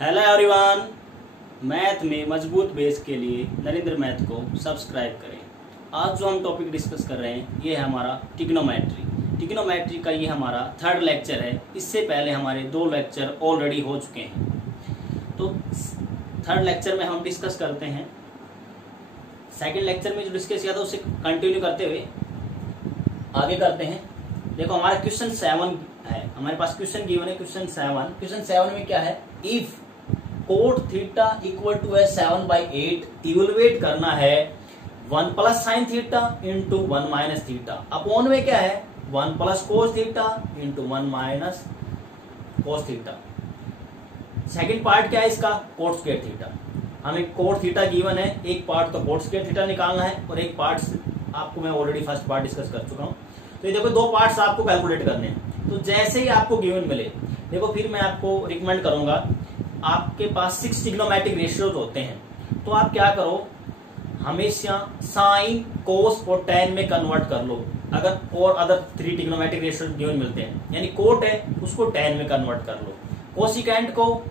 Hello everyone, math में मजबूत base के लिए नरेंद्र मैथ को सब्सक्राइब करें। आज जो हम टॉपिक डिस्कस कर रहे हैं ये है हमारा ट्रिग्नोमेट्री। ट्रिग्नोमेट्री का ये हमारा थर्ड लेक्चर है। इससे पहले हमारे 2 लेक्चर ऑलरेडी हो चुके हैं। तो थर्ड लेक्चर में हम डिस्कस करते हैं, सेकंड लेक्चर में जो डिस्कस किया था उससे कंटिन्यू करते हुए आगे करते हैं। देखो हमारा क्वेश्चन 7 है, हमारे पास क्वेश्चन गिवन है क्वेश्चन 7। क्वेश्चन 7 में क्या है, if cot theta equal to है 7/8, इवेलुएट करना है 1 plus sine theta into 1 minus theta upon में क्या है 1 plus cos theta into 1 minus cos theta. Second part क्या है इसका, कोट स्क्वायर थीटा। हमें कोट थीटा गिवन है, एक पार्ट तो कोट स्क्वायर थीटा निकालना है और एक पार्ट आपको मैं ऑलरेडी फर्स्ट पार्ट डिस्कस कर चुका हूं। तो ये देखो 2 पार्ट्स आपको कैलकुलेट करने हैं। तो जैसे ही आपको गिवन मिले, देखो फिर मैं आपको रिकमेंड करूंगा, आपके पास 6 ट्रिग्नोमेट्रिक रेशियोज होते हैं तो आप क्या करो, हमेशा साइन कोस और टैन में कन्वर्ट कर लो। अगर और अदर 3 ट्रिग्नोमेट्रिक रेशियोज गिवन मिलते हैं, यानी कोट है उसको टैन में कन्वर्ट कर लो, कोसिकेंट को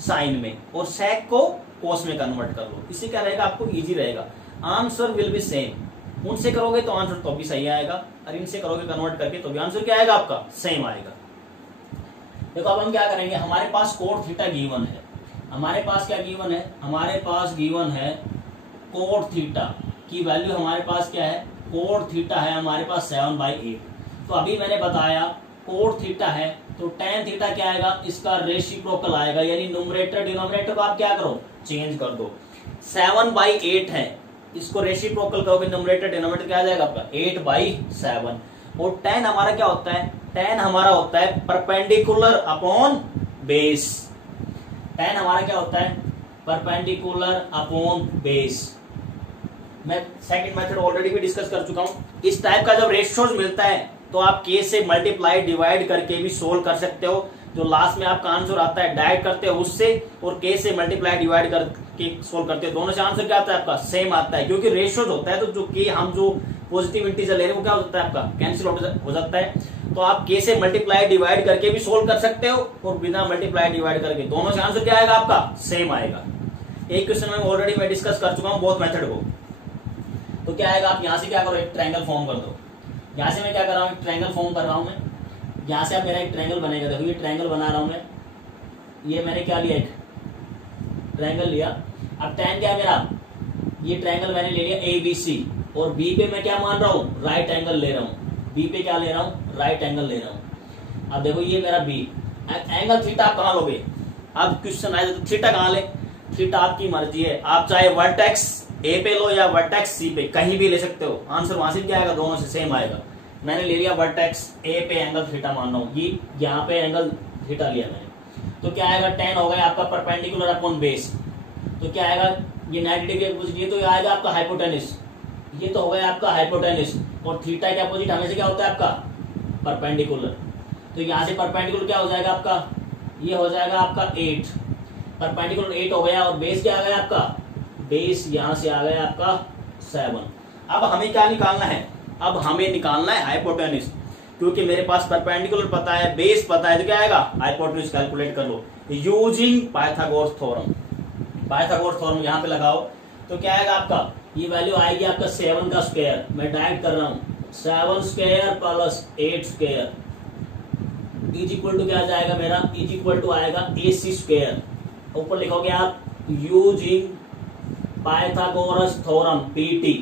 साइन में और सेक को कोस में कन्वर्ट कर लो। इससे क्या रहेगा, आपको इजी रहेगा। Answer will be same. उनसे करोगे तो आंसर तो भी सही आएगा और इनसे करोगे कन्वर्ट करके तो भी आंसर क्या आएगा आपका, सेम आएगा। देखो अब हम क्या करेंगे, हमारे पास कोट थीटा गिवन है। हमारे पास क्या गिवन है, हमारे पास गिवन है कोट थीटा की वैल्यू। हमारे पास क्या है, कोट थीटा है हमारे पास 7/8। तो अभी मैंने बताया कोट थीटा है तो टेन थीटा क्या आएगा, इसका रेसिप्रोकल आएगा, यानी न्यूमरेटर डिनोमिनेटर को आप क्या करो, चेंज कर दो। 7/8 है, इसको रेसिप्रोकल करोगे न्यूमरेटर डिनोमिनेटर क्या आ जाएगा आपका 8/7। और टेन हमारा क्या होता है, टेन हमारा होता है परपेंडिकुलर अपॉन बेस। टेन हमारा क्या होता है, परपेंडिकुलर अपॉन बेस। मैं सेकंड मेथड ऑलरेडी भी डिस्कस कर चुका हूं। इस टाइप का जब रेशियोज मिलता है तो आप के से मल्टीप्लाई डिवाइड करके भी सोल्व कर सकते हो। जो लास्ट में आपका आंसर आता है डायरेक्ट करते हो उससे, और के से मल्टीप्लाई डिवाइड करके सोल्व करते हो, दोनों से आंसर क्या आता है आपका, सेम आता है। क्योंकि रेशियोज होता है तो जो के हम जो पॉजिटिव इंटीजर ले रहे हैं वो क्या हो जाता है आपका, कैंसिल हो जाता है। तो आप के से मल्टीप्लाई डिवाइड करके भी सोल्व कर सकते हो और बिना मल्टीप्लाई डिवाइड करके, दोनों से आंसर क्या आएगा आपका, सेम आएगा। एक क्वेश्चन में ऑलरेडी मैं डिस्कस कर चुका हूं बहुत मेथड को। तो क्या आएगा, आप यहां से क्या करो, एक ट्रायंगल फॉर्म कर दो। यहां से मैं क्या कर रहा हूं, एक ट्रायंगल फॉर्म कर रहा हूं मैं। यहां से आप मेरा एक ट्रायंगल बनेगा, देखो ये ट्रायंगल बना रहा हूं मैं। ये मैंने क्या लिया, एक ट्रायंगल लिया। अब टैन क्या है मेरा, ये ट्रायंगल मैंने ले लिया ABC, और बी पे मैं क्या मान रहा हूं, राइट एंगल ले रहा हूं। बी पे क्या ले रहा हूं, राइट एंगल ले रहा हूं। अब देखो ये मेरा बी, एंगल थीटा आप कहां लोगे। अब क्वेश्चन आए तो थीटा कहां ले, थीटा आपकी मर्जी है, आप चाहे वर्टेक्स ए पे लो या वर्टेक्स सी पे, कहीं भी ले सकते हो। आंसर वहां से क्या आएगा, दोनों से सेम आएगा। मैंने ले लिया वर्टेक्स ए पे एंगल थीटा मान रहा हूं, ये यहाँ पे एंगल थीटा लिया मैंने। तो क्या आएगा, टेन हो गया आपका परपेंडिकुलर अपॉन बेस। तो क्या आएगा, ये 90 डिग्री अपोजिट, ये तो आएगा आपका हाइपोटेनिस। ये तो हो गया आपका हाइपोटेनिस, और थीटा के अपोजिट हमेशा क्या होता है आपका, परपेंडिकुलर। तो यहाँ से परपेंडिकुलर क्या हो जाएगा आपका, ये हो जाएगा आपका 8। परपेंडिकुलर 8 हो गया, और बेस क्या आ गया आपका, बेस यहां से आ गया आपका 7। अब हमें क्या निकालना है, अब हमें निकालना है हाइपोटेनिस। क्योंकि मेरे पास परपेंडिकुलर पता है, बेस पता है, तो क्या आएगा, हाइपोटेनिस कैलकुलेट कर लो using Pythagoras theorem. Pythagoras theorem यहाँ पे लगाओ तो क्या आएगा आपका, ये वैल्यू आएगी आपका 7 का स्क्वायर। मैं डायरेक्ट कर रहा हूं, 7 square plus 8 square is equal to क्या जाएगा मेरा, इज इक्वल टू आएगा AC स्क्वायर। ऊपर लिखोगे आप यूजिंग पाइथागोरस थ्योरम PT।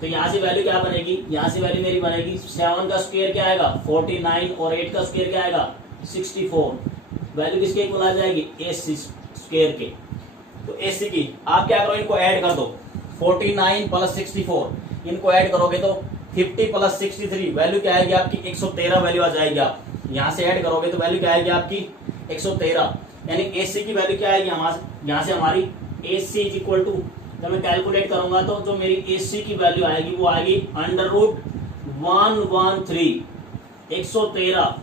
तो यहां से वैल्यू क्या बनेगी, यहां से वैल्यू मेरी बनेगी 7 का स्क्वायर क्या आएगा 49, और 8 का स्क्वायर क्या आएगा 64। वैल्यू किसके इक्वल आ जाएगी, AC स्क्वायर के। तो AC की आप क्या करो, इनको ऐड कर दो, 49 प्लस 64 इनको ऐड करोगे तो 50 प्लस 63 वैल्यू क्या आएगी आपकी 113 वैल्यू आ जाएगी। आप यहां से ऐड करोगे तो वैल्यू क्या आएगी आपकी 113, यानी AC की वैल्यू क्या आएगी, यहां से हमारी AC इज इक्वल टू, जब मैं कैलकुलेट करूंगा तो जो मेरी AC की वैल्यू आएगी वो आएगी √113 113।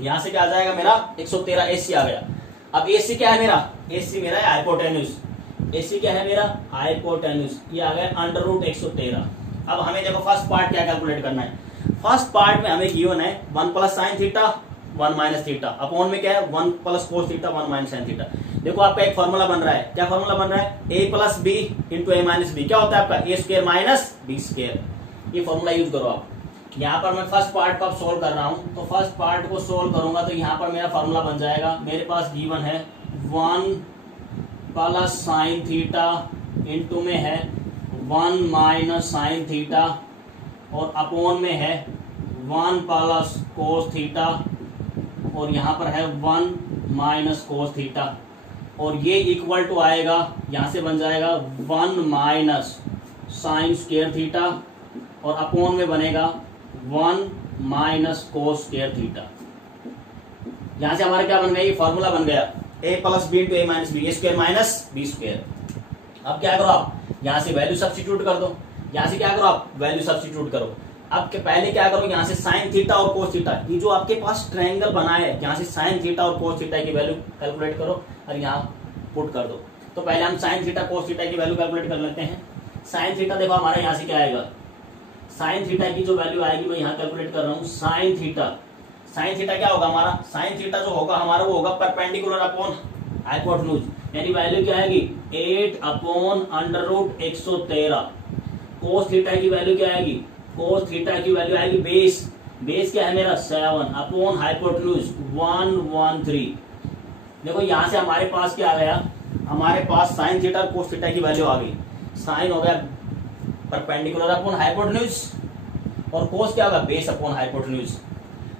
यहां से क्या आ जाएगा मेरा 113 AC आ गया। अब AC क्या है मेरा, AC मेरा है हाइपोटेन्यूज। AC क्या है मेरा, हाइपोटेन्यूज। ये आ गया √113। अब हमें देखो फर्स्ट पार्ट क्या कैलकुलेट करना है। फर्स्ट पार्ट में हमें गिवन है 1 plus sine theta 1 minus theta, upon में क्या है 1 plus cos theta 1 minus sine theta. देखो आपका एक फॉर्मूला बन रहा है, क्या फॉर्मूला बन रहा है, a plus B into A minus B, क्या होता है आपका A square minus B square. ये फॉर्मूला यूज करो आप। यहाँ पर मैं फर्स्ट पार्ट को अब सोल्व कर रहा हूँ, तो फर्स्ट पार्ट को सोल्व करूंगा तो यहाँ पर मेरा फॉर्मूला बन जाएगा, मेरे पास गिवन है 1 प्लस साइन थीटा इंटू में है 1 माइनस साइन थीटा और अपॉन में है 1 प्लस कोस थीटा और यहाँ पर है 1 माइनस कोस थीटा और ये इक्वल टू आएगा, यहाँ से बन जाएगा 1 माइनस साइन स्क्वायर थीटा और अपॉन में बनेगा 1 माइनस कोस स्क्वायर थीटा। यहां से हमारा क्या बन गया, ये फॉर्मूला बन गया a plus B into A minus B, A square minus B square. अब क्या करो आप, यहां से वैल्यू सब्स्टिट्यूट कर दो, यहां से क्या करो आप वैल्यू सब्स्टिट्यूट करो। अब के पहले क्या करो, यहाँ से साइन थीटा और कोस थीटा, ये जो आपके पास ट्रायंगल बना है, यहाँ से साइन थीटा और कोस थीटा की वैल्यू कैलकुलेट करो और यहाँ पुट कर दो। तो पहले हम साइन थीटा कोस थीटा की वैल्यू कैलकुलेट कर लेते हैं। साइन थीटा देखो हमारा यहाँ से क्या आएगा, साइन थीटा की जो वैल्यू आएगी मैं यहाँ कैलकुलेट कर रहा हूँ। साइन थीटा क्या होगा हमारा, साइन थीटा जो होगा हमारा वो होगा परपेंडिकुलर अपॉन हाइपोटेन्यूज, यानी वैल्यू क्या आएगी 8 upon under root 113। Cos theta की वैल्यू क्या आएगी, कोस थीटा की वैल्यू आएगी बेस क्या है मेरा 7 अपॉन हाइपोटेन्यूज 113। देखो यहाँ से हमारे पास क्या आ गया, हमारे पास साइन थीटा और कोस थीटा की वैल्यू आ गई। साइन हो गया परपेंडिकुलर अपॉन हाइपोटेन्यूज और कोस क्या होगा बेस अपॉन हाइपोटेन्यूज।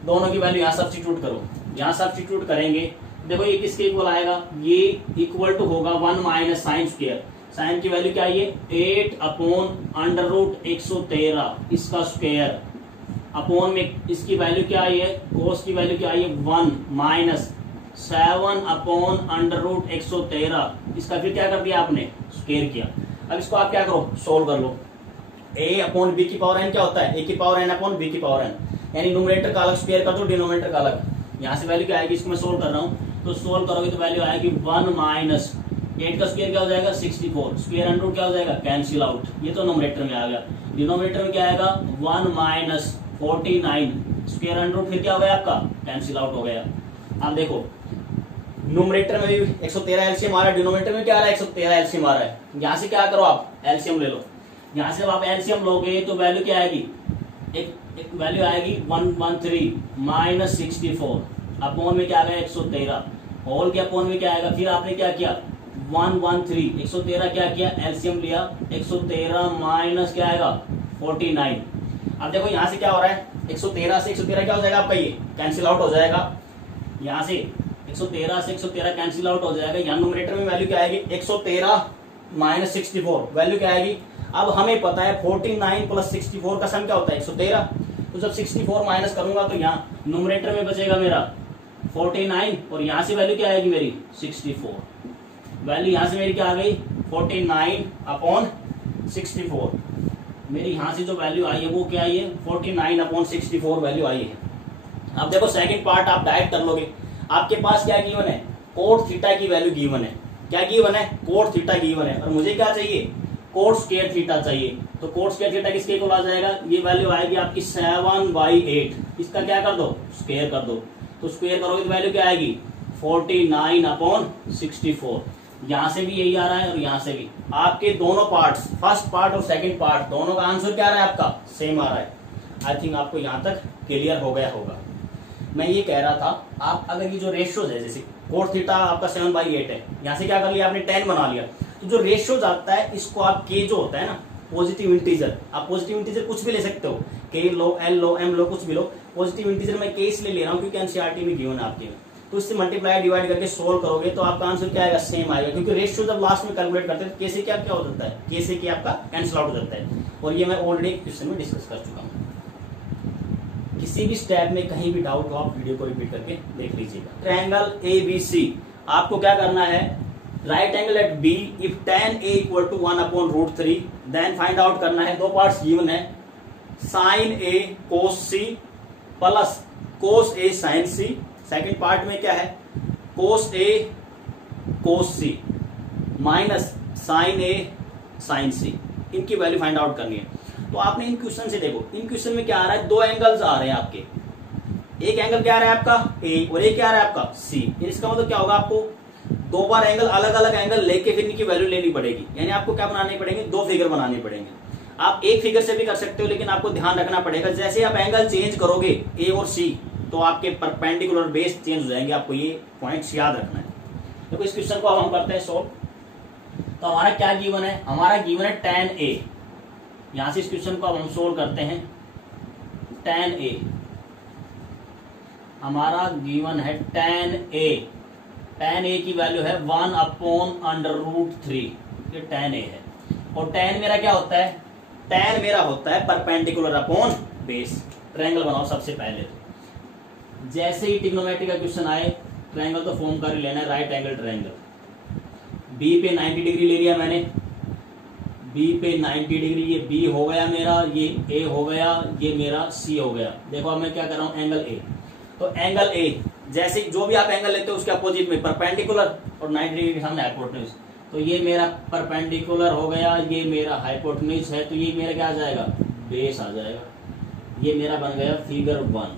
दोनों की वैल्यू यहाँ सब्स्टिट्यूट करो, यहाँ सब्स्टिट्यूट करेंगे देखो ये किसके इक्वल आएगा, ये इक्वल टू होगा 1 माइनस साइन स्क्वायर। साइन की वैल्यू क्या है 8 अपॉन अंडर रूट 113 इसका स्क्वायर अपॉन में इसकी वैल्यू क्या आई है, कोस की वैल्यू क्या आई है 1 माइनस 7 अपॉन अंडर रूट 113 इसका फिर क्या कर दिया आपने स्क्वायर किया। अब इसको आप क्या करो सोल्व कर लो। a अपॉन बी की पावर n क्या होता है, a की पावर n अपॉन बी की पावर n, यानी न्यूमरेटर का अलग स्क्वायर कर दो डिनोमिनेटर का अलग। यहाँ से वैल्यू क्या आएगी, इसको मैं सोल्व कर रहा हूँ तो सोल्व करोगे तो वैल्यू आएगी 1 माइनस 8 का स्क्वायर क्या हो जाएगा 64, स्क्वायर अंडर रूट क्या हो जाएगा कैंसिल आउट, ये तो न्यूमरेटर में आ गया। डिनोमिनेटर में क्या आएगा 1 माइनस 49 स्क्वायर अंडर रूट फिर क्या हो गया आपका कैंसिल आउट हो गया। अब देखो न्यूमरेटर में भी 113 एलसीएम आ रहा है, डिनोमिनेटर में क्या आ रहा है 113 एलसीएम आ रहा है। यहाँ से क्या करो आप एलसीएम ले लो, यहाँ से जब आप एलसीएम लोगे तो वैल्यू क्या आएगी, एक वैल्यू आएगी 113 माइनस 64 अपॉन में क्या आ गया 113 होल के अपॉन में क्या आएगा। फिर आपने क्या किया 113 113 क्या किया एलसीएम लिया 113 माइनस क्या आएगा 49। अब देखो यहाँ से क्या हो रहा है 113 से 113 क्या हो जाएगा आपका ये कैंसिल आउट हो जाएगा, यहाँ से 113 से 113 कैंसिल आउट हो जाएगा। यहाँ न्यूमरेटर में वैल्यू क्या आएगी 113 माइनस 64 वैल्यू क्या आएगी। अब हमें पता है 49 प्लस 64 का सम क्या होता है 113, तो जब 64 माइनस करूंगा तो यहाँ न्यूमरेटर में बचेगा मेरा 49 और यहाँ से वैल्यू क्या आएगी मेरी 64। वैल्यू यहाँ से मेरी क्या आ गई 49 अपॉन 64। मेरी यहाँ से जो वैल्यू आई है वो क्या आई है 49 अपॉन 64 वैल्यू आई है। अब देखो सेकंड पार्ट आप डायरेक्ट कर लोगे, आपके पास क्या गिवन है कोट थीटा की वैल्यू गिवन है, क्या गिवन है कोट थीटा गिवन है और मुझे क्या चाहिए कोट स्क्वायर थीटा चाहिए। तो कोट स्क्वायर थीटा किसके इक्वल आ जाएगा, ये वैल्यू आएगी आपकी 7/8, इसका क्या कर दो स्क्वायर कर दो, तो स्क्वायर करोगे तो वैल्यू क्या आएगी 49 अपॉन 64। यहाँ से भी यही आ रहा है और यहाँ से भी आपके दोनों पार्ट्स फर्स्ट पार्ट और सेकंड पार्ट दोनों का आंसर क्या आ रहा है आपका सेम आ रहा है। आई थिंक आपको यहाँ तक क्लियर हो गया होगा। मैं ये कह रहा था आप अगर ये जो रेशियोज है जैसे कोट थीटा आपका 7/8 है, यहाँ से क्या कर लिया आपने 10 बना लिया, तो जो रेशियोज आता है इसको आप के जो होता है ना पॉजिटिव इंटीजर, आप पॉजिटिव इंटीजर कुछ भी ले सकते हो, के लो एल लो एम लो कुछ भी लो। पॉजिटिव इंटीजर मैं के इसलिए ले रहा हूँ क्योंकि एनसीईआरटी में गिवन है आपके में, तो इससे मल्टीप्लाई डिवाइड करके सोल्व करोगे तो आपका आंसर क्या आएगा सेम आएगा, क्योंकि रेशियो जब लास्ट में कैलकुलेट करते हैं तो के से क्या क्या हो जाता है के से के आपका कैंसिल आउट हो जाता है। और ये मैं ऑलरेडी क्वेश्चन में डिस्कस कर चुका हूँ। किसी भी स्टेप में कहीं भी डाउट हो आप वीडियो को रिपीट करके देख लीजिएगा। ट्रायंगल ABC आपको क्या करना है, right angle at B if tan A equal to 1/√3 then find out करना है। दो पार्ट्स गिवन है sin A cos C plus cos A sin C। Second part में क्या है cos A cos C minus sin A sin C, इनकी value find out करनी है। तो आपने इन क्वेश्चन से देखो, इन क्वेश्चन में क्या आ रहा है दो एंगल्स आ रहे हैं आपके, एक एंगल क्या आ रहा है आपका ए और एक क्या आ रहा है आपका सी। इसका मतलब क्या होगा, आपको दो बार एंगल अलग अलग एंगल लेके फिर इनकी वैल्यू लेनी पड़ेगी, यानी आपको क्या बनाने पड़ेंगे, दो फिगर बनाने पड़ेंगे। आप एक फिगर से भी कर सकते हो, लेकिन आपको ध्यान रखना पड़ेगा जैसे आप एंगल चेंज करोगे ए और सी तो आपके परपेंडिकुलर बेस चेंज हो जाएंगे, आपको ये पॉइंट्स याद रखना है। देखो इस क्वेश्चन को अब हम करते हैं सोल्व। तो हमारा क्या गिवन है, हमारा गिवन है tan a। यहां से इस क्वेश्चन को अब हम सोल्व करते हैं। tan a हमारा गिवन है tan a। tan a की वैल्यू है 1/√3, ये tan a है। और tan मेरा क्या होता है, tan मेरा होता है परपेंडिकुलर अपॉन बेस। ट्रायंगल बनाओ सबसे पहले, जैसे ही ट्रिग्नोमेट्री का क्वेश्चन आए ट्रायंगल तो फॉर्म कर लेना है, राइट एंगल ट्रायंगल। बी पे 90 डिग्री ले लिया मैंने, बी पे 90 डिग्री, ये बी हो गया मेरा, ये ए हो गया, ये मेरा सी हो गया। देखो अब मैं क्या कर रहा हूं, एंगल ए। तो एंगल ए जैसे जो भी आप एंगल लेते हो उसके अपोजिट में परपेंडिकुलर और 90 डिग्री के सामने हाइपोटेन्यूज। तो ये मेरा परपेंडिकुलर हो गया, ये मेरा हाइपोटेन्यूज है, तो ये मेरा क्या आ जाएगा, बेस आ जाएगा। ये मेरा बन गया फिगर 1।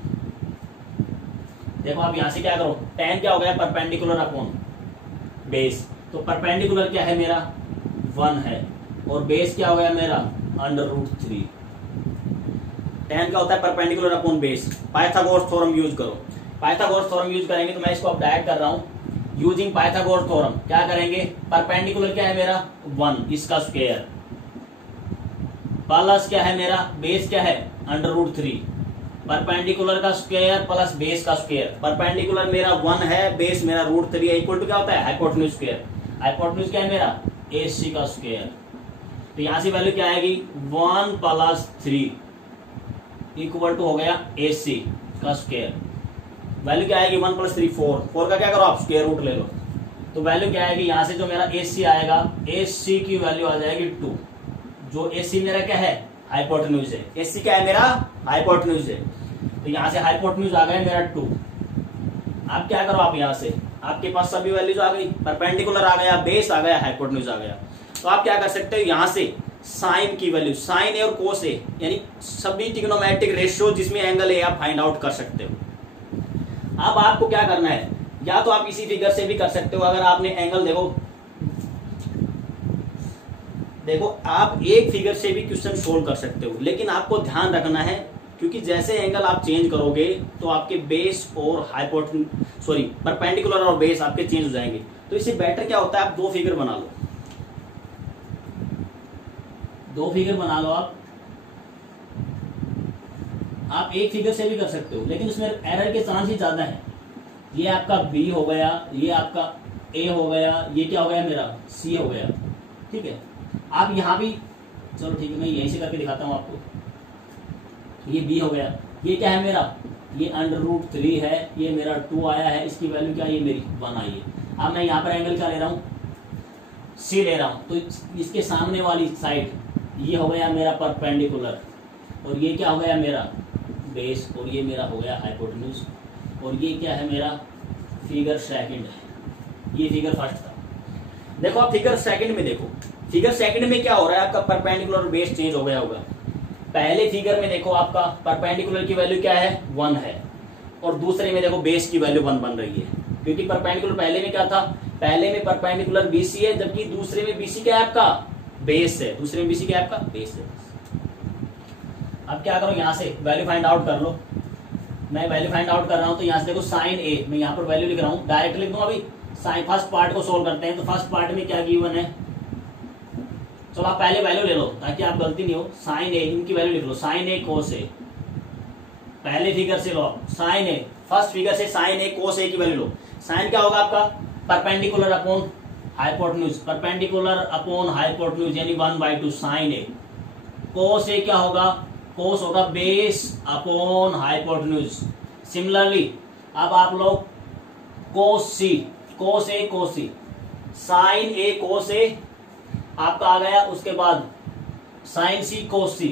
देखो आप यहां से क्या करो, tan क्या हो गया, परपेंडिकुलर अपॉन बेस। तो परपेंडिकुलर क्या है मेरा 1 है, और बेस क्या हो गया मेरा √3। tan क्या होता है, perpendicular upon base. Pythagoras theorem use करो। पाइथागोरस थ्योरम यूज करेंगे, तो मैं इसको अब डायरेक्ट कर रहा हूं यूजिंग पाइथागोरस थ्योरम। क्या करेंगे, परपेंडिकुलर क्या है मेरा 1, इसका स्क्वायर, प्लस क्या है मेरा बेस क्या है √3। परपेंडिकुलर का स्क्वायर प्लस बेस का स्क्वायर। परपेंडिकुलर मेरा 1 है, बेस मेरा √3 है, इक्वल टू क्या होता है, हाइपोटेन्यूज स्क्वायर। हाइपोटेन्यूज क्या है मेरा AC का स्क्वायर। तो यहां से वैल्यू क्या आएगी, 1 + 3 इक्वल टू हो गया AC का स्क्वायर। वैल्यू क्या आएगी, 1 + 3 4 का क्या करो आप स्क्वायर रूट ले लो। तो वैल्यू क्या आएगी, यहां से जो मेरा AC आएगा, AC की वैल्यू आ जाएगी 2। जो AC मेरा क्या है, हाइपोटेन्यूज है। AC क्या है मेरा, हाइपोटेन्यूज है। तो यहां से हाइपोटेन्यूज आ गया मेरा 2। आप क्या करो, आप यहां से आपके पास सभी वैल्यूज आ गई, परपेंडिकुलर आ गया, बेस आ गया, हाइपोटेन्यूज आ गया। तो आप क्या कर सकते हो, यहां से साइन की वैल्यू, साइन ए और कोस ए, यानी सभी ट्रिग्नोमेट्रिक रेशियो जिसमें एंगल ए आप फाइंड आउट कर सकते हो। अब आपको क्या करना है, या तो आप इसी फिगर से भी कर सकते हो। अगर आपने एंगल देखो आप एक फिगर से भी क्वेश्चन सोल्व कर सकते हो, लेकिन आपको ध्यान रखना है क्योंकि जैसे एंगल आप चेंज करोगे तो आपके बेस और परपेंडिकुलर और बेस आपके चेंज हो जाएंगे। तो इससे बेटर क्या होता है, आप दो फिगर बना लो, आप एक फिगर से भी कर सकते हो, लेकिन उसमें एरर के चांस ही ज्यादा है। ये आपका बी हो गया, ये आपका ए हो गया, ये क्या हो गया मेरा सी हो गया, ठीक है। आप यहां भी चलो ठीक है, मैं यहीं से करके दिखाता हूं आपको। ये बी हो गया, ये क्या है मेरा, ये √3 है, ये मेरा 2 आया है, इसकी वैल्यू क्या है, ये मेरी 1 आई है। अब मैं यहाँ पर एंगल क्या ले रहा हूँ, सी ले रहा हूँ। तो इसके सामने वाली साइड ये हो गया मेरा परपेंडिकुलर, और ये क्या हो गया मेरा बेस, और ये मेरा हो गया हाइपोटेन्यूज, और ये क्या है मेरा फिगर सेकंड है, ये फिगर फर्स्ट था। देखो आप फिगर सेकंड में देखो, फिगर सेकंड में क्या हो रहा है, आपका परपेंडिकुलर बेस चेंज हो गया होगा। पहले फिगर में देखो आपका परपेंडिकुलर की वैल्यू क्या है 1 है, और दूसरे में देखो बेस की वैल्यू 1 बन रही है, क्योंकि परपेंडिकुलर पहले में क्या था, पहले में परपेंडिकुलर BC है, जबकि दूसरे में BC क्या है आपका बेस है, दूसरे में BC क्या है आपका बेस है। अब क्या करो, यहां से वैल्यू फाइंड आउट कर लो। मैं वैल्यू फाइंड आउट कर रहा हूं, तो यहां से देखो साइन ए, मैं यहां पर वैल्यू लिख रहा हूं, डायरेक्ट लिख दूं। अभी साइन फर्स्ट पार्ट को सोल्व करते हैं। तो फर्स्ट पार्ट में क्या गिवन है, चलो आप पहले वैल्यू ले लो ताकि आप गलती नहीं हो। साइन ए, इनकी वैल्यू लिख लो, साइन ए कोस ए, पहले फिगर से लो साइन ए, फर्स्ट फिगर से साइन ए कोस ए की वैल्यू लो। साइन क्या होगा आपका perpendicular upon hypotenuse, perpendicular upon hypotenuse यानी 1/2 साइन ए। कोस ए क्या होगा, कोस होगा बेस अपॉन हाइपोटेन्यूज। सिमिलरली अब आप लोग कोस सी, कोस ए कोस सी, साइन ए कोस ए आपका आ गया। उसके बाद साइन सी कोस सी,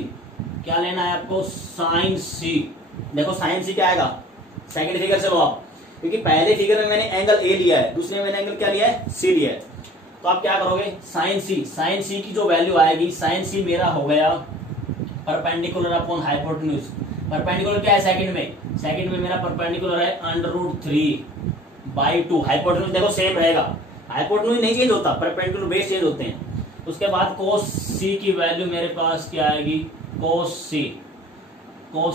क्या लेना है आपको, साइन सी। देखो साइन सी क्या आएगा, सेकंड फिगर से लो आप, क्योंकि पहले फिगर में मैंने एंगल ए लिया है, दूसरे में मैंने एंगल क्या लिया है, सी लिया है। तो आप क्या करोगे, साइन सी, साइन सी की जो वैल्यू आएगी, साइन सी मेरा हो गया परपेंडिकुलर अपॉन हाइपोटेन्यूज। परपेंडिकुलर क्या है सेकंड में मेरा परपेंडिकुलर है √3/2। हाइपोटेन्यूज देखो सेम रहेगा, हाइपोटेन्यूज नहीं चेंज होता, परपेंडिकुलर बेस चेंज होते हैं। उसके बाद cos c की वैल्यू मेरे पास क्या आएगी, cos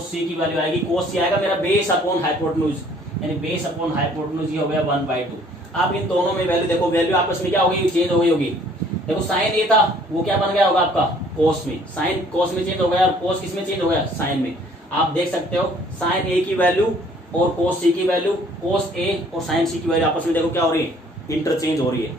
c की वैल्यू आएगी, cos c आएगा मेरा बेस अपॉन हाइपोटेन्यूज, यानी बेस अपॉन हाइपोटेन्यूज ये हो गया 1/2। आप इन दोनों में वैल्यू देखो, वैल्यू आपस में क्या होगी, चेंज हो गई होगी। देखो साइन ए था वो क्या बन गया होगा आपका कोस में, साइन कोस में चेंज हो गया, और कोस किस में चेंज हो गया, साइन में। आप देख सकते हो साइन ए की वैल्यू और कोस सी की वैल्यू, कोस ए और साइन सी की वैल्यू आपस में देखो क्या हो रही है, इंटरचेंज हो रही है।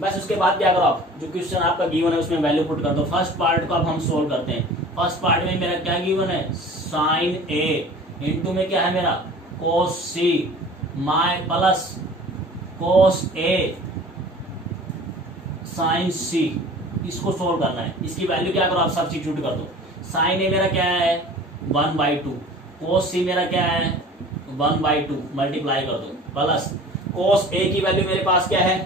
बस उसके बाद क्या करो आप, जो क्वेश्चन आपका गिवन है उसमें वैल्यू पुट कर दो। फर्स्ट पार्ट को अब हम सोल्व करते हैं। फर्स्ट पार्ट में मेरा क्या गिवन है, साइन ए इंटू में क्या है मेरा कोस सी प्लस कोस ए साइन सी, इसको सोल्व करना है। इसकी वैल्यू क्या करो आप, सब्स्टिट्यूट कर दो। साइन ए मेरा क्या है 1/2, कोस सी मेरा क्या है 1/2, मल्टीप्लाई कर दो, प्लस कोस ए की वैल्यू मेरे पास क्या है,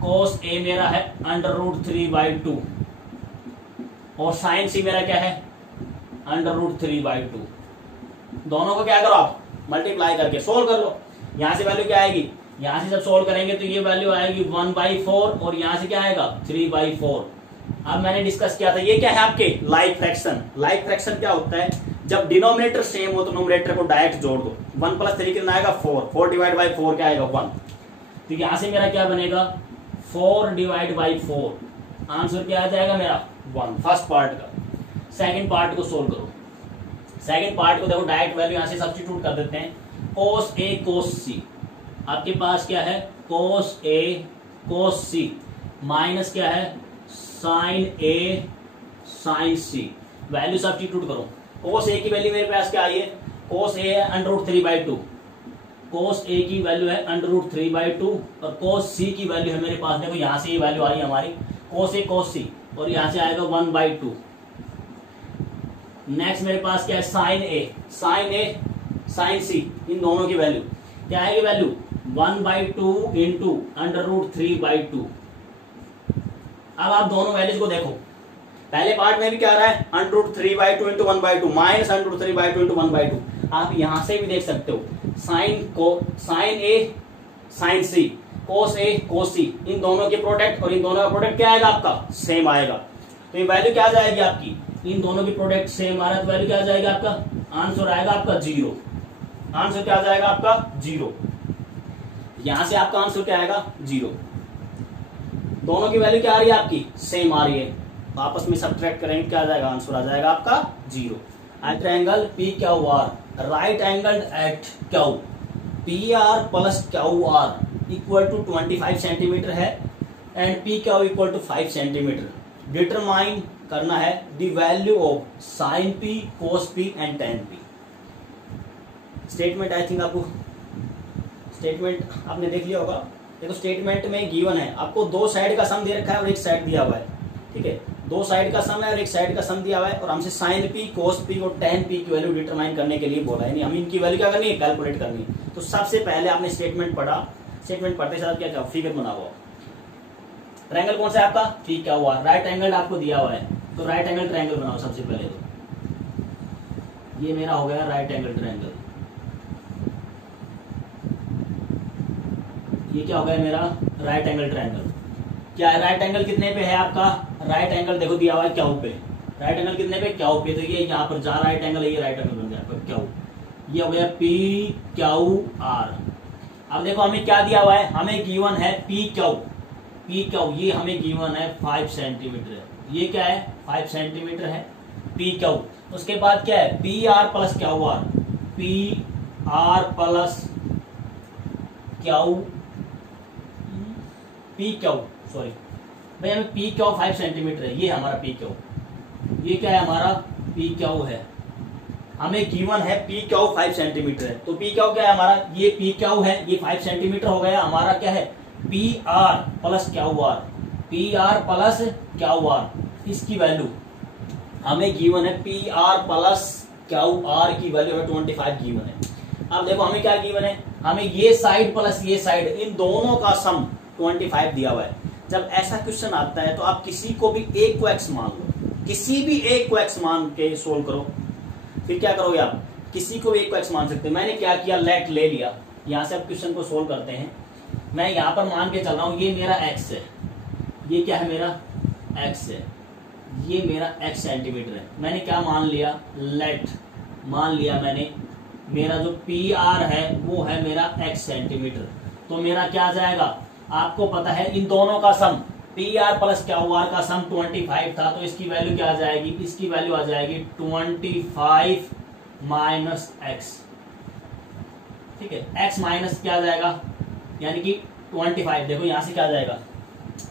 कोस ए मेरा है √3/2 और साइन सी मेरा क्या है √3/2। दोनों को क्या करो आप मल्टीप्लाई करके सोल्व कर लो। यहां से वैल्यू क्या आएगी, यहां से जब सोल्व करेंगे तो ये वैल्यू आएगी 1/4 और यहां से क्या आएगा 3/4। अब मैंने डिस्कस किया था ये क्या है आपके लाइक फ्रैक्शन। लाइक फ्रैक्शन क्या होता है, जब डिनोमिनेटर सेम हो तो नोमिनेटर को डायरेक्ट जोड़ दो। 1 + 3 कितना आएगा 4, 4 / 4 क्या आएगा 1। तो यहां से मेरा क्या बनेगा 4 / 4, आंसर क्या आ जाएगा मेरा 1, फर्स्ट पार्ट का। सेकंड पार्ट को सोल्व करो। सेकंड पार्ट को देखो डायरेक्ट वैल्यू यहां से सब्स्टिट्यूट कर देते हैं। कोस ए कोस सी, आपके पास क्या है कोस ए कोस सी माइनस क्या है साइन ए साइन सी, वैल्यू सब्स्टिट्यूट करो। कोस ए की वैल्यू मेरे पास क्या आई है, कोस ए है √3/2, कोस ए की वैल्यू है √3/2 और कोस सी की वैल्यू है मेरे पास, देखो यहां से ये वैल्यू आ रही है हमारी कोस ए कोस सी, और यहां से आएगा 1/2। नेक्स्ट मेरे पास क्या है साइन ए साइन सी, इन दोनों की वैल्यू क्या आएगी, वैल्यू 1/2 इंटू √3/2। अब आप दोनों वैल्यूज को देखो, पहले पार्ट में भी क्या आ रहा है √3/2 इंटू 1/2 माइनस √3/2 इंटू 1/2। आप यहां से भी देख सकते हो साइन ए साइन सी, कोस ए कोस सी, इन दोनों के प्रोडक्ट और इन दोनों का प्रोडक्ट क्या आएगा आपका सेम आएगा। तो ये वैल्यू क्या आ जाएगी आपकी, इन दोनों की प्रोडक्ट सेम आ रहा है तो वैल्यू क्या आ जाएगा आपका, आंसर आएगा आपका 0। आंसर क्या आ जाएगा आपका 0, यहां से आपका आंसर क्या आएगा 0। दोनों की वैल्यू क्या आ रही है आपकी सेम आ रही है, तो आपस में सब्ट्रैक्ट करेंगे क्या आ जाएगा, आंसर आ जाएगा आपका 0। At triangle P Q R right angled at Q, P R plus Q R equal to 25 centimetre है and P Q equal to 5 centimetre. Determine करना है the value of sin P cos P and tan P. Statement I think आपको statement आपने देख लिया होगा। देखो statement में गिवन है आपको दो साइड का सम दे रखा है और एक साइड दिया हुआ है, ठीक है, दो साइड का सम है और एक साइड का सम दिया हुआ है और हमसे साइन पी कोस पी और टेन पी की वैल्यू डिटरमाइन करने के लिए बोला है, यानी हम इनकी वैल्यू क्या करनी है कैलकुलेट करनी है। तो सबसे पहले आपने स्टेटमेंट पढ़ा, स्टेटमेंट पढ़ते साथ क्या फिगर बनाओ। ट्रायंगल कौन सा है आपका पी क्या हुआ, राइट एंगल आपको दिया हुआ है तो राइट एंगल ट्रायंगल बनाओ सबसे पहले। तो ये मेरा हो गया राइट एंगल ट्रायंगल, ये क्या हो गया मेरा राइट एंगल ट्रायंगल। क्या है राइट एंगल कितने पे है आपका, राइट एंगल देखो दिया हुआ है क्यू पे, राइट एंगल कितने पे क्यू पे, तो ये यहाँ पर जहाँ राइट एंगल है ये राइट एंगल बन गया आपका क्यू, ये हो गया पी क्यू आर। अब देखो हमें क्या दिया हुआ है, हमें गिवन है पी क्यू, ये हमें गिवन है 5 सेंटीमीटर है, ये क्या है 5 सेंटीमीटर है पी क्यू। उसके बाद क्या है P R plus Q are, P R plus Q P Q sorry भाई हमें पी क्यू 5 सेंटीमीटर है, ये हमारा पी क्यू, ये क्या है हमारा पी क्यू है, हमें गिवन है पी क्यू 5 सेंटीमीटर है। तो पी क्यू क्या है हमारा, ये पी क्यू है, ये 5 सेंटीमीटर हो गया, हमारा क्या है P R plus Q are, P R plus Q are, इसकी वैल्यू हमें गिवन है P R plus Q are की वैल्यू है 25 गिवन है। अब देखो हमें क्या गिवन है, हमें ये साइड प्लस ये साइड इन दोनों का सम 25 दिया हुआ है। जब ऐसा क्वेश्चन आता है तो आप किसी को भी एक को एक्स मान लो, किसी भी एक को एक्स मान के सोल्व करो। फिर क्या करोगे आप, किसी को एक को x मान सकते हो। मैंने क्या किया, लेट ले लिया। यहाँ से आप क्वेश्चन को सोल्व करते हैं। मैं यहाँ पर मान के चल रहा हूँ ये मेरा x है, ये क्या है मेरा x है, ये मेरा x सेंटीमीटर है। मैंने क्या मान लिया, लेट मान लिया मैंने, मेरा जो PR है वो है मेरा x सेंटीमीटर। तो मेरा क्या आ जाएगा, आपको पता है इन दोनों का सम PR प्लस QR का सम 25 था, तो इसकी वैल्यू क्या आ जाएगी, इसकी वैल्यू आ जाएगी 25 माइनस x। ठीक है, x माइनस क्या आ जाएगा, यानी कि 25। देखो यहां से क्या आ जाएगा,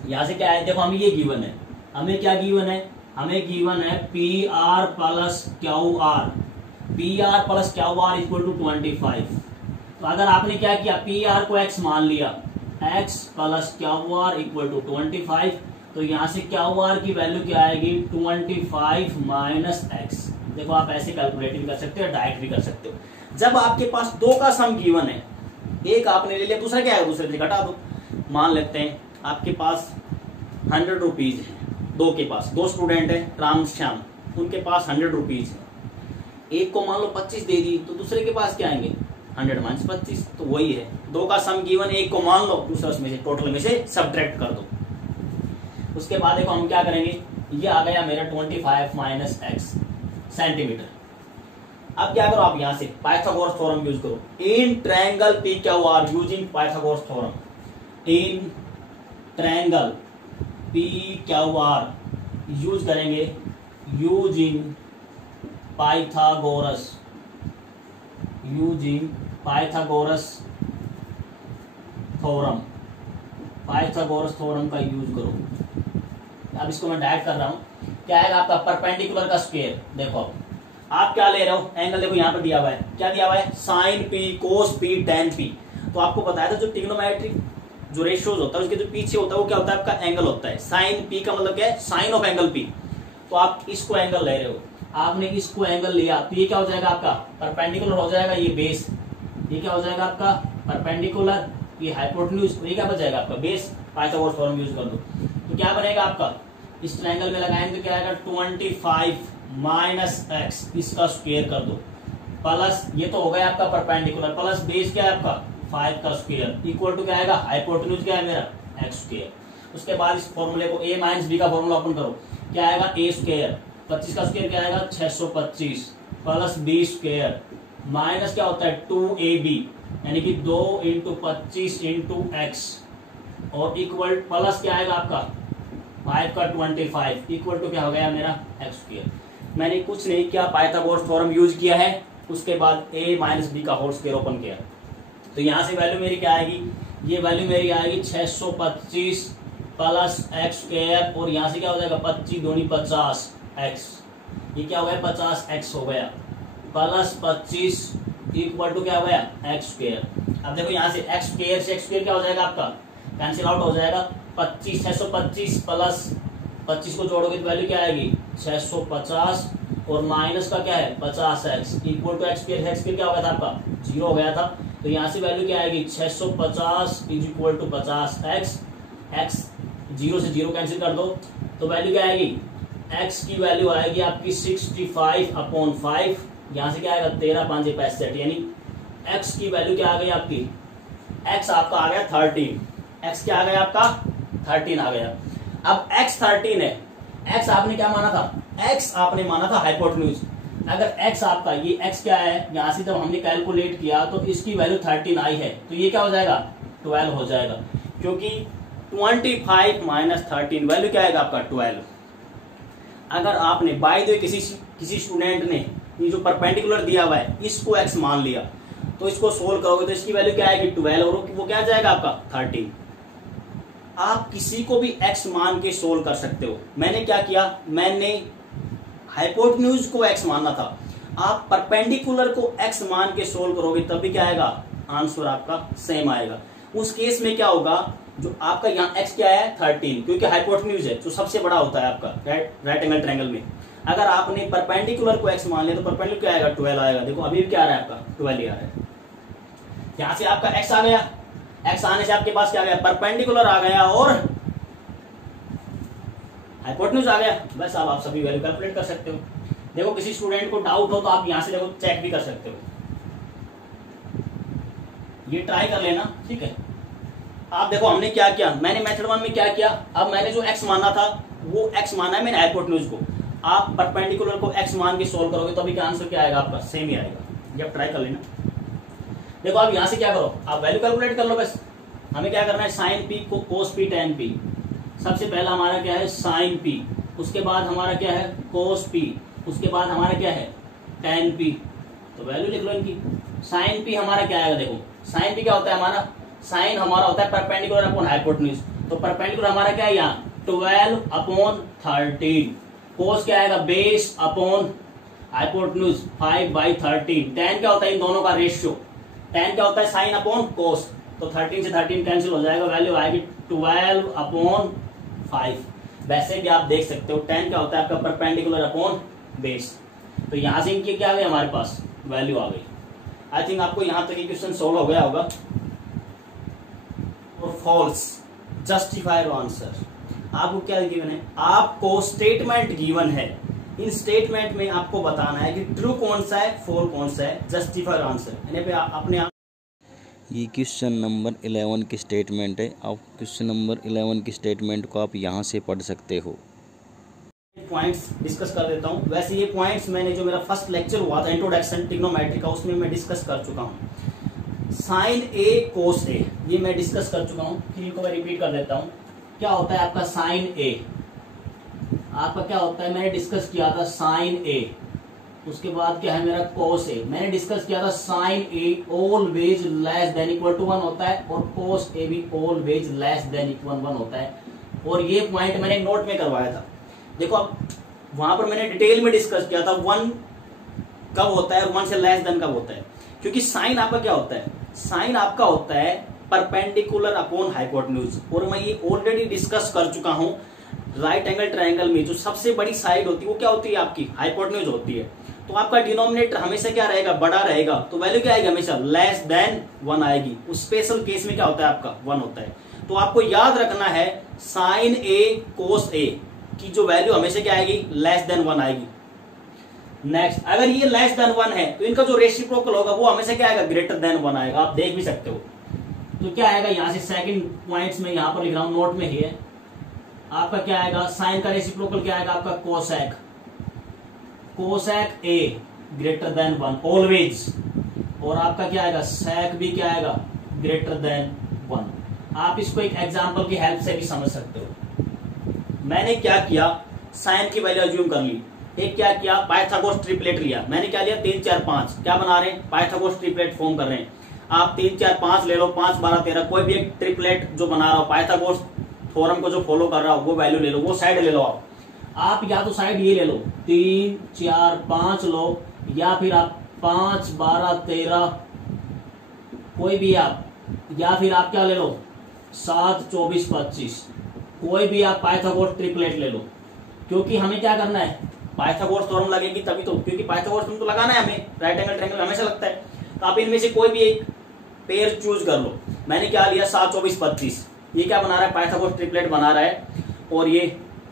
यहां से क्या है, देखो हमें ये गिवन है, हमें क्या गिवन है, हमें गिवन है PR plus QR, PR plus QR equal to 25। तो अगर आपने क्या किया, PR को x मान लिया, x plus QR equal to 25, तो यहां से QR की वैल्यू क्या आएगी, 25 माइनस x। देखो आप ऐसे कैलकुलेट भी कर सकते हो, डायरेक्ट भी कर सकते हो। जब आपके पास दो का सम गिवन है, एक आपने ले लिया, दूसरा क्या है, दूसरे से घटा दो। मान लेते हैं आपके पास 100 रुपीज है, दो के पास, दो स्टूडेंट है राम श्याम, उनके पास 100 रुपीज है। एक को मान लो 25 दे दी, तो दूसरे के पास क्या आएंगे, 100 माइनस 25। तो वही है, दो का सम गिवन, एक को मान लो, दूसरा उसमें से टोटल में से सब्ट्रैक्ट कर दो। उसके बाद देखो हम क्या करेंगे, ये आ गया मेरा 25 माइनस x सेंटीमीटर। अब क्या करो आप, यहां से पाइथागोरस थ्योरम यूज करो। In triangle PQR using Pythagoras theorem, in triangle PQR use करेंगे using Pythagoras, using Pythagoras theorem, Pythagoras theorem का यूज करो। अब इसको मैं डायरेक्ट कर रहा हूं, क्या है आपका परपेंडिकुलर का स्क्वायर। देखो आप क्या ले रहे हो, एंगल देखो यहाँ पे दिया हुआ है, क्या दिया हुआ है, साइन P कोस P tan P। तो आपको बताया था जो ट्रिग्नोमेट्रिक जो रेशियोज होता है उसके जो पीछे होता है वो क्या होता है, आपका एंगल होता है। साइन P का मतलब क्या है, साइन ऑफ एंगल P। तो आप इसको एंगल ले रहे हो, आपने इसको एंगल लिया, तो ये क्या हो जाएगा आपका परपेंडिकुलर हो जाएगा, ये बेस, ये क्या हो जाएगा आपका परपेंडिकुलर, ये हाइपोटेन्यूज, ये क्या बच जाएगा आपका बेस। पाइथागोरस थ्योरम यूज कर दो, तो क्या बनेगा आपका, इस ट्रायंगल में लगाएंगे तो क्या आएगा, 25 माइनस x, इसका स्क्वायर कर दो, प्लस ये तो हो गया आपका परपेंडिकुलर, प्लस बेस क्या है आपका 5 का स्क्वायर इक्वल टू क्या आएगा, हाइपोटेन्यूज क्या है मेरा x स्क्वायर। उसके बाद इस फॉर्मूले को a माइनस b का फॉर्मूला ओपन करो, क्या आएगा a स्क्वायर, 25 का स्क्वायर क्या आएगा 625, प्लस b स्क्वायर माइनस क्या होता है 2ab, यानी कि 2 इंटू 25 इंटू x, और इक्वल प्लस क्या आएगा आपका 5 का 25 इक्वल टू क्या हो गया मेरा x स्क्वायर। मैंने कुछ नहीं किया, पाइथागोरस थ्योरम यूज किया है, उसके बाद a माइनस बी का होल स्क्वायर ओपन किया। तो यहां से वैल्यू मेरी क्या आएगी, ये वैल्यू मेरी आएगी 625 प्लस x स्क्वायर, और यहां से क्या हो जाएगा 25 दूनी 50x, ये क्या हो गया 50x हो गया, प्लस 25 इक्वल टू क्या हो गया x स्क्वायर। अब देखो यहां से x स्क्वायर से x स्क्वायर क्या हो जाएगा आपका कैंसिल आउट हो जाएगा, 625 प्लस 25 को जोड़ोगे तो वैल्यू क्या आएगी 650, और माइनस का क्या है 50x equal to x square क्या हो गया था आपका 0 हो गया था। तो यहाँ से वैल्यू क्या आएगी 650 is equal to 50x, x 0 से 0 कैंसिल कर दो तो वैल्यू क्या आएगी, x की वैल्यू आएगी आपकी 65/5, यहाँ से क्या आएगा 13 5 65, यानी x की वैल्यू क्या आ गई आपकी, x आपका आ गया 13, x क्या आ गया आपका 13 आ गया। अब x 13 है, x आपने क्या माना था, x आपने माना था हाइपोटेन्यूज। अगर x आपका ये x क्या है, यहां से जब हमने कैलकुलेट किया तो इसकी वैल्यू 13 आई है, तो ये क्या हो जाएगा 12 हो जाएगा, क्योंकि 25 माइनस 13 वैल्यू क्या आएगा आपका 12। अगर आपने बाय द वे किसी स्टूडेंट ने ये जो परपेंडिकुलर दिया हुआ है इसको x मान लिया, तो इसको सोल्व करोगे तो इसकी वैल्यू क्या आएगी 12, और वो क्या जाएगा आपका 13। आप किसी को भी x मान के सोल्व कर सकते हो। मैंने क्या किया, मैंने हाइपोटेन्यूज को x मानना था, आप परपेंडिकुलर को x मान के सोल्व करोगे तब भी क्या आएगा, आंसर आपका सेम आएगा। उस केस में क्या होगा, जो आपका यहाँ x क्या है 13, क्योंकि हाइपोटेन्यूज है जो सबसे बड़ा होता है आपका राइट एंगल ट्रायंगल में। अगर आपने परपेंडिकुलर को x मान लिया तो परपेंडिकुलर क्या आएगा 12 आएगा। देखो अभी क्या आ रहा है आपका 12 ही आ रहा है, यहां से आपका x आ गया, x आने से आपके पास क्या आ गया परपेंडिकुलर आ गया और हाइपोटेन्यूज आ गया। बस अब आप सभी वैल्यू कैलकुलेट कर सकते हो। देखो किसी स्टूडेंट को डाउट हो तो आप यहाँ से देखो चेक भी कर सकते हो, ये ट्राई कर लेना, ठीक है। आप देखो हमने क्या किया, मैंने मेथड 1 में क्या किया, अब मैंने जो x माना था वो x माना है मैंने हाइपोटेन्यूज को। आप परपेंडिकुलर को x मान के सोल्व करोगे तो अभी का आंसर क्या आएगा आपका, सेम ही आएगा। जब ट्राई कर लेना, देखो आप यहां से क्या करो, आप वैल्यू कैलकुलेट कर लो बस। हमें क्या करना है, साइन पी को कोस पी टेन पी। सबसे पहला हमारा क्या है साइन पी, उसके बाद हमारा क्या है कोस पी, उसके बाद हमारा क्या है टेन पी। तो वैल्यू लिख लो इनकी। साइन पी हमारा क्या आएगा, देखो साइन पी क्या होता है हमारा, साइन हमारा होता है परपेंडिकुलर अपॉन हाइपोटेन्यूज। तो परपेंडिकुलर हमारा क्या है यहाँ 12 अपॉन 13। कोस क्या आएगा बेस अपॉन हाइपोटेन्यूज 5/13। टेन क्या होता है इन दोनों का रेशियो, टेन क्या होता है साइन अपॉन कोस। तो 13 से 13 कैंसिल हो जाएगा, वैल्यू आएगी 12 अपॉन 5। वैसे भी आप देख सकते हो टेन क्या होता है आपका परपेंडिकुलर अपॉन बेस। तो यहां से इनकी क्या आ गई हमारे पास वैल्यू आ गई। आई थिंक आपको यहां तक ये क्वेश्चन सोल्व हो गया होगा। और फॉल्स जस्टिफाई योर आंसर, आपको क्या गिवन है, आपको स्टेटमेंट गिवन है, इन स्टेटमेंट में आपको बताना है कि ट्रू कौन सा है फॉल्स कौन सा है। जस्टिफाई योर आंसर यानी पे अपने आप। ये क्वेश्चन नंबर 11 की स्टेटमेंट है। आप क्वेश्चन नंबर 11 की स्टेटमेंट को आप यहाँ से पढ़ सकते हो। पॉइंट्स डिस्कस कर देता हूँ। वैसे ये पॉइंट्स मैंने जो मेरा फर्स्ट लेक्चर हुआ था इंट्रोडक्शन ट्रिग्नोमेट्री का, उसमें मैं डिस्कस कर चुका हूँ। साइन ए कोस ए ये मैं डिस्कस कर चुका हूँ, फिर इनको मैं रिपीट कर देता हूँ। क्या होता है आपका साइन ए, आपका क्या होता है मैंने डिस्कस किया था साइन ए। उसके बाद क्या है मेरा कोस ए, मैंने डिस्कस किया था sine A always less than equal to 1 होता है और कोस ए भी ऑलवेज लेस देन इक्वल 1 होता है। और ये पॉइंट मैंने नोट में करवाया था। देखो अब वहां पर मैंने डिटेल में डिस्कस किया था 1 कब होता है और 1 से लेस देन कब होता है। क्योंकि साइन आपका क्या होता है, साइन आपका होता है परपेंडिकुलर अपॉन हाइपोटेन्यूज। और मैं ये ऑलरेडी डिस्कस कर चुका हूं, राइट एंगल ट्रायंगल में जो सबसे बड़ी साइड होती है वो क्या होती है आपकी हाइपोटेन्यूज होती है। तो आपका डिनोमिनेटर हमेशा क्या रहेगा बड़ा रहेगा, तो वैल्यू क्या आएगी हमेशा लेस देन 1 आएगी। उस स्पेशल केस में क्या होता है आपका 1 होता है। तो आपको याद रखना है साइन ए कोस ए की जो वैल्यू हमेशा क्या आएगी लेस देन 1 आएगी। नेक्स्ट अगर ये लेस देन 1 है तो इनका जो रेसिप्रोकल होगा वो हमेशा क्या आएगा ग्रेटर देन 1 आएगा। आप देख भी सकते हो। तो क्या आएगा यहां से सेकंड पॉइंट्स में यहां पर लिख रहा हूं नोट में ही है, आपका क्या आएगा साइन का रेसिप्रोकल क्या आएगा आपका कोसेक, कोसेक ए ग्रेटर देन 1 ऑलवेज। और आपका क्या आएगा सेक भी क्या आएगा ग्रेटर देन 1। आप इसको एक एग्जांपल की हेल्प से भी समझ सकते हो। मैंने क्या किया साइन की वैल्यू अज्यूम कर ली। एक क्या किया पाइथागोरस ट्रिपलेट लिया। मैंने क्या लिया 3 4 5 क्या बना रहे हैं पाइथागोरस ट्रिपलेट फॉर्म कर रहे हैं। आप 3 4 5 ले लो, 5 12 13 कोई भी एक ट्रिपलेट जो बना रहा हो पाइथागोरस थ्योरम को जो फॉलो कर रहा हो वो वैल्यू ले लो, वो साइड ले लो। आप या तो साइड ये ले लो 3 4 5 लो, या फिर आप 5 12 13 कोई भी आप, या फिर आप क्या ले लो 7 24 25 कोई भी आप पाइथागोरस ट्रिपलेट ले लो। क्योंकि हमें क्या करना है पाइथागोरस थ्योरम लगेगी तभी तो, क्योंकि पाइथागोरस थ्योरम तो लगाना है हमें, राइट एंगल ट्रायंगल हमेशा लगता है। तो आप इनमें से कोई भी एक पेयर चूज कर लो। मैंने क्या लिया 7 24 25 ये क्या बना रहा है पाइथागोरस ट्रिपलेट बना रहा है और ये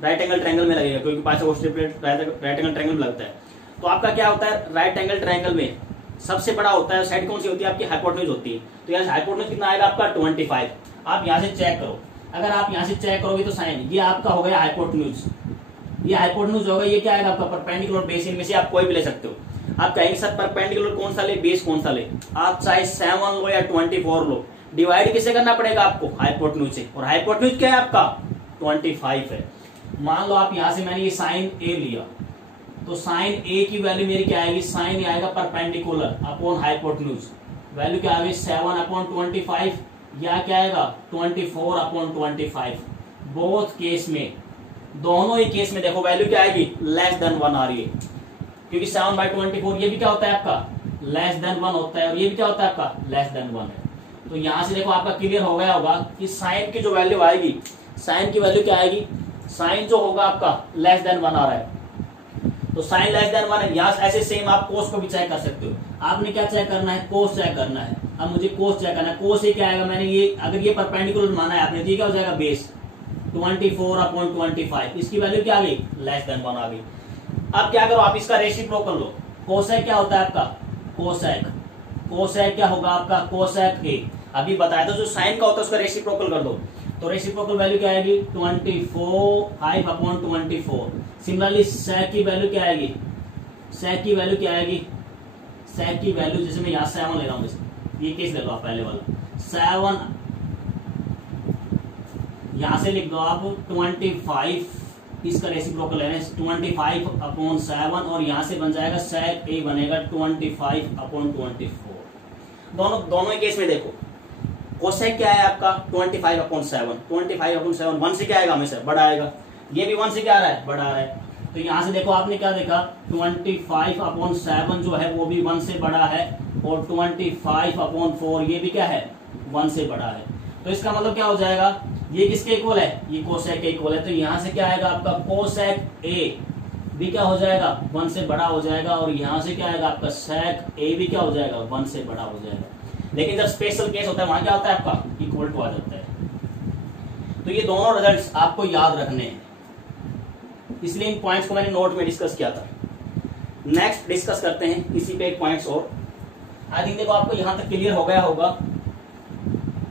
राइट एंगल ट्रायंगल में लगेगा क्योंकि Pythagoras triplet right angle triangle में लगता है। तो आपका क्या होता है राइट एंगल ट्रायंगल में सबसे बड़ा होता है साइड कौन सी होती है आपकी हाइपोटेन्यूज होती है। तो यहाँ हाइपोटेन्यूज कितना आएगा आपका 25। आप यहाँ से चेक करो, अगर आप यहाँ से चेक करोगे तो साइन ये आपका हो गया हाइपोटेन्यूज, ये हाइपोटेन्यूज होगा। ये क्या आएगा आपका परपेंडिकुलर बेस, इनमें से आप कोई भी ले सकते हो। आप कहेंगे सर परपेंडिकुलर कौन सा ले बेस कौन सा ले, आप चाहे 7 लो या 24 लो, डिवाइड किसे करना पड़ेगा आपको हाइपोटेन्यूज से। और हाइपोटेन्यूज क्या है आपका 25 है। मान लो आप यहां से मैंने ये साइन ए लिया तो साइन ए की वैल्यू मेरी क्या आएगी, साइन ए आएगा परपेंडिकुलर अपॉन हाइपोटेन्यूज, वैल्यू क्या आएगी 7 अपॉन 25 या क्या आएगा 24 अपॉन 25। बोथ केस में दोनों ही केस में देखो वैल्यू क्या आएगी लेस देन 1 आ रही है, क्योंकि 7/24 ये भी क्या होता है आपका लेस देन 1 होता है और ये भी क्या होता है आपका लेस देन 1 है। तो यहां से देखो आपका क्लियर हो गया होगा कि साइन की जो वैल्यू आएगी, साइन की वैल्यू क्या आएगी, साइन जो होगा आपका लेस देन 1 आ रहा है। तो साइन लेस देन 1 है। यहाँ ऐसे सेम आप कोस को भी चेक कर सकते हो। आपने क्या चेक करना है कोस चेक करना है। अब मुझे कोस चेक करना है, कोस ये क्या आएगा, मैंने ये अगर ये परपेंडिकुलर माना है आपने तो ये क्या हो जाएगा बेस 24 अपॉन 25, इसकी वैल्यू क्या आ गई लेस देन 1 आ गई। अब क्या करो, आप इसका रेसिप्रोकल लो। कोसेक क्या होता है आपका, कोसेक, कोसेक क्या होगा आपका, कोसेक ए। अभी बताया था जो साइन का होता है उसका रेसिप्रोकल कर दो, तो रेसिप्रोकल वैल्यू क्या आएगी 24 सिमिलरली सेक की वैल्यू क्या आएगी, सेक की वैल्यू क्या आएगी, सेक की वैल्यू जैसे मैं यहाँ 7 ले रहा हूँ, ये केस ले लो आप पहले वाला 7, यहां से लिख दो आप 25, इसका रेसिप्रोकल है 25/7 और यहां से बन जाएगा सेक ए बनेगा 25/24। दोनों केस में देखो कोसेक क्या है आपका 25/7, 25/7 1 से क्या आएगा, हमेशा बड़ा आएगा, ये भी 1 से क्या आ रहा है, बड़ा आ रहा है। तो यहां से देखो आपने क्या देखा 25/7 जो है वो भी 1 से बड़ा है और 25/4 ये भी क्या है 1 से बड़ा है। तो इसका मतलब क्या हो जाएगा, ये किसके इक्वल है, ये कोसेक के इक्वल है। तो यहां से क्या आएगा आपका कोसेक ए भी क्या हो जाएगा 1 से बड़ा हो जाएगा और यहां से क्या आएगा आपका सेक ए भी क्या हो जाएगा 1 से बड़ा हो जाएगा। लेकिन जब स्पेशल केस होता है वहां क्या होता है आपका इक्वल टू आ जाता है। तो ये दोनों रिजल्ट्स आपको याद रखने हैं, इसलिए इन पॉइंट्स को मैंने नोट में डिस्कस किया था। नेक्स्ट डिस्कस करते हैं इसी पे एक पॉइंट्स और। आई थिंक देखो आपको यहां तक क्लियर हो गया होगा,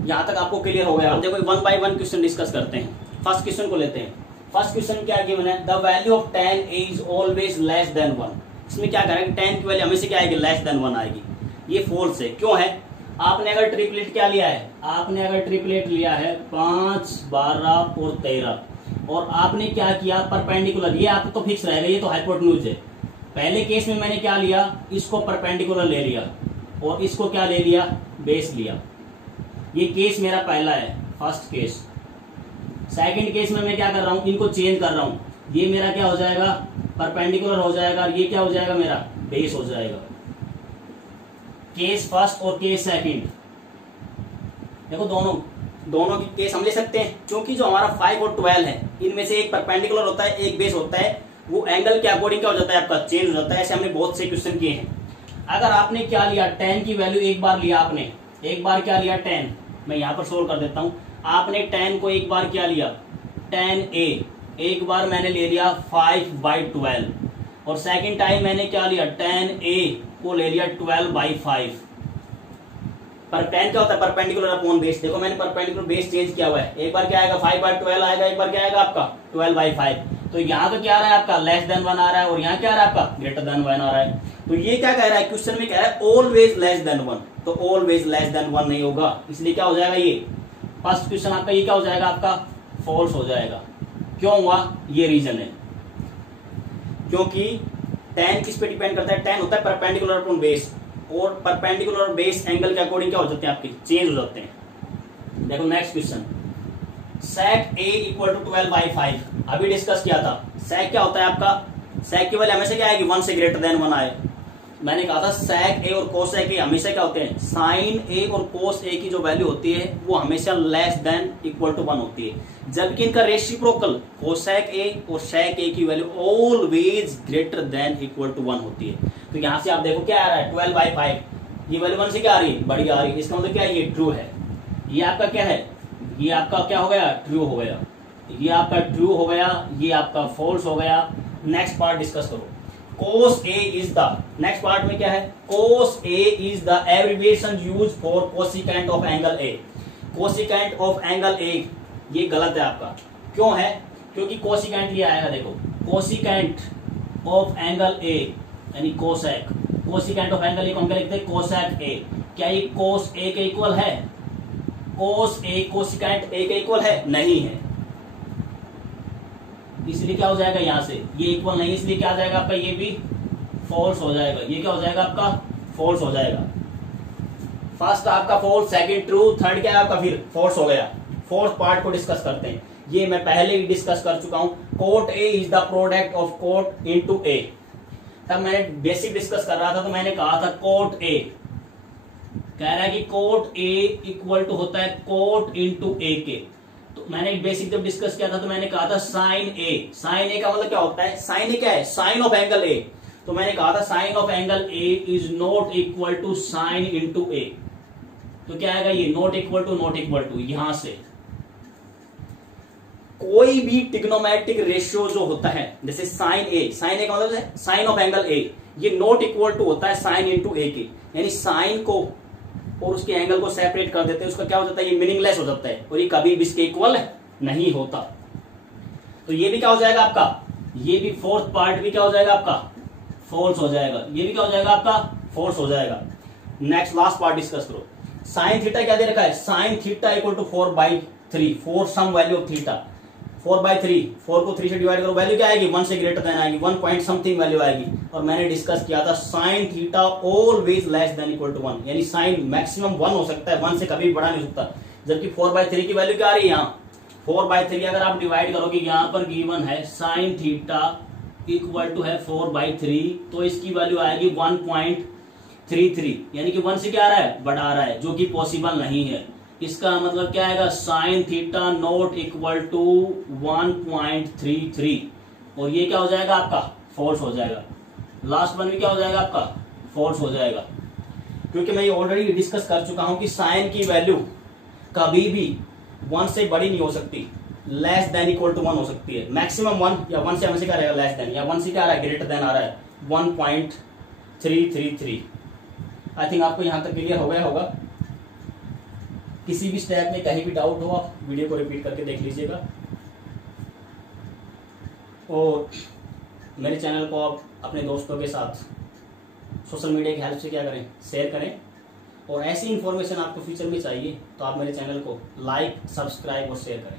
यहां तक आपको क्लियर हो गया। देखो 1 by 1 क्वेश्चन डिस्कस करते हैं। फर्स्ट क्वेश्चन को लेते हैं। फर्स्ट क्वेश्चन क्या गिवन है, the value of tan is always less then 1। इसमें क्या करेंगे, tan की वैल्यू हमेशा क्या आएगी, लेस देन 1 आएगी। ये फॉल्स है, क्यों है, आपने अगर ट्रिपलेट क्या लिया है, आपने अगर ट्रिपलेट लिया है 5, 12 और 13 और आपने क्या किया परपेंडिकुलर, ये आपको तो फिक्स रहेगा, ये तो हाइपोटेन्यूज है। पहले केस में मैंने क्या लिया, इसको परपेंडिकुलर ले लिया और इसको क्या ले लिया, बेस लिया। ये केस मेरा पहला है, फर्स्ट केस। सेकंड केस में मैं क्या कर रहा हूं, इनको चेंज कर रहा हूं, ये मेरा क्या हो जाएगा परपेंडिकुलर हो जाएगा और ये क्या हो जाएगा मेरा बेस हो जाएगा। केस फर्स्ट और केस सेकंड, देखो दोनों की केस हम ले सकते हैं, क्योंकि जो हमारा 5 और 12 है इनमें से एक परपेंडिकुलर होता है एक बेस होता है, वो एंगल के अकॉर्डिंग क्या हो जाता है आपका चेंज हो जाता है। ऐसे हमने बहुत से क्वेश्चन किए हैं। अगर आपने क्या लिया tan की वैल्यू एक बार लिया, आपने एक बार क्या लिया tan, मैं यहां पर सोल्व कर देता हूं। आपने tan को एक बार क्या लिया tan a, एक बार मैंने ले लिया 5/12 और सेकंड टाइम मैंने क्या लिया tan a को ले लिया 12/5। पर tan क्या होता है परपेंडिकुलर अपॉन बेस। देखो मैंने परपेंडिकुलर बेस चेंज किया हुआ है, एक बार क्या आएगा 5/12 आएगा, एक बार क्या आएगा आपका 12/5। तो यहाँ तो क्या आ रहा है आपका लेस देन 1 आ रहा है और यहाँ क्या आ रहा है आपका ग्रेटर देन 1 आ रहा है। तो ये क्या कह रहा है क्वेश्चन में, कह रहा है ऑलवेज लेस देन 1, तो ऑलवेज लेस देन 1 नहीं होगा, इसलिए क्या हो जाएगा ये फर्स्ट क्वेश्चन आपका ये क्या हो जाएगा आपका फॉल्स हो जाएगा। क्यों हुआ, ये रीजन है क्योंकि tan किस पे डिपेंड करता है, tan होता है परपेंडिकुलर अपॉन बेस और परपेंडिकुलर और बेस एंगल के अकॉर्डिंग क्या हो जाते हैं आपके चेंज हो जाते हैं। देखो next question, sec a equal to 12/5 अभी डिस्कस किया था। sec क्या होता है आपका, sec की वैल्यू हमेशा क्या आएगी 1 से ग्रेटर देन 1 आए। मैंने कहा था sec a और cos a हमेशा क्या होते हैं, sin a और cos a की जो वैल्यू होती है वो हमेशा लेस देन इक्वल टू 1 होती है, जबकि इनका रेसिप्रोकल cosec a और sec a की वैल्यू always greater than equal to 1 होती है। तो यहां से आप देखो क्या आ रहा है 12/5, ये वैल्यू 1 से क्या आ रही है, बड़ी आ रही है, इसका मतलब क्या है ये ट्रू है। ये आपका क्या है, ये आपका क्या हो गया ट्रू हो गया, ये आपका ट्रू हो गया, ये आपका फॉल्स हो गया। नेक्स्ट पार्ट डिस्कस करो। cos a is the, next part में क्या है, cos a is the abbreviation use for cosecant of angle a। Cosecant of angle a ये गलत है आपका, क्यों है, क्योंकि कोसिकेंट लिया आएगा, देखो कोसिकेंट ऑफ एंगल a यानी cosec, cosecant of angle a को हम क्या लिखते हैं कोसेक a। क्या ये cos a के इक्वल है, cos a कोसिकेंट a के इक्वल है, नहीं है, इसलिए क्या हो जाएगा यहां से ये इक्वल नहीं, इसलिए क्या आ जाएगा आपका ये भी फॉल्स हो जाएगा। ये क्या हो जाएगा आपका फॉल्स हो जाएगा। फर्स्ट आपका फॉल्स, सेकंड ट्रू, थर्ड क्या है आपका फिर फॉल्स हो गया। फोर्थ पार्ट को डिस्कस करते हैं, ये मैं पहले ही डिस्कस कर चुका हूं। Cot A is the product of cot into A. तब मैंने बेसिक डिस्कस कर रहा था तो मैंने कहा था कोट ए, कह रहा है कि कोट ए इक्वल टू होता है कोट इनटू ए के। तो मैंने बेसिक जब डिस्कस किया था तो मैंने कहा था साइन ए, साइन ए का मतलब क्या होता है, साइन ए क्या है, साइन ऑफ एंगल ए। तो मैंने कहा था sin of angle A is not equal to sin into A. तो क्या आएगा ये नॉट इक्वल टू यहां से कोई भी ट्रिग्नोमेट्रिक रेशियो जो होता है, जैसे साइन ए का मतलब है साइन ऑफ एंगल ए, ये नॉट इक्वल टू होता है साइन इंटू ए के, यानी साइन को और उसके एंगल को सेपरेट कर देते हैं, उसका क्या हो जाता है, ये मीनिंगलेस हो जाता है और ये कभी भी इसके इक्वल नहीं होता। तो ये भी क्या हो जाएगा आपका, ये भी फोर्थ पार्ट भी क्या हो जाएगा आपका, फॉल्स हो जाएगा, ये भी क्या हो जाएगा आपका, फॉल्स हो जाएगा। नेक्स्ट लास्ट पार्ट डिस्कस करो। साइन थीटा क्या दे रखा है, sine theta equal to 4/3 for some value of theta, 4/3, 4 को 3 से डिवाइड करो, वैल्यू क्या आएगी, 1 से ग्रेटर देन आएगी, 1 पॉइंट समथिंग वैल्यू आएगी। और मैंने डिस्कस किया था sine theta always less than equal to 1, यानी साइन मैक्सिमम 1 हो सकता है, 1 से कभी बड़ा नहीं सकता। जबकि 4/3 की वैल्यू क्या आ रही है, यहाँ 4/3 अगर आप डिवाइड करोगे, यहाँ पर गिवन है साइन थीटा इक्वल टू है 4/3, तो इसकी वैल्यू आएगी 1.33, यानी कि 1 से क्या आ रहा है, बड़ा आ रहा है, जो कि पॉसिबल नहीं है। इसका मतलब क्या आएगा, sine theta not equal to 1.33, और ये क्या हो जाएगा आपका, फॉल्स हो जाएगा। लास्ट वन भी क्या हो जाएगा आपका, फॉल्स हो जाएगा, क्योंकि मैं ये ऑलरेडी डिस्कस कर चुका हूं कि साइन की वैल्यू कभी भी 1 से बड़ी नहीं हो सकती, लेस देन इक्वल टू 1 हो सकती है, मैक्सिमम 1, या 1 से हमें क्या रहेगा, लेस देन, या 1 से क्या आ रहा है, ग्रेटर देन आ रहा है 1.333। आई थिंक आपको यहां तक क्लियर हो गया होगा। किसी भी स्टेप में कहीं भी डाउट हो आप वीडियो को रिपीट करके देख लीजिएगा, और मेरे चैनल को आप अपने दोस्तों के साथ सोशल मीडिया की हेल्प से क्या करें, शेयर करें। और ऐसी इंफॉर्मेशन आपको फ्यूचर में चाहिए तो आप मेरे चैनल को लाइक, सब्सक्राइब और शेयर करें।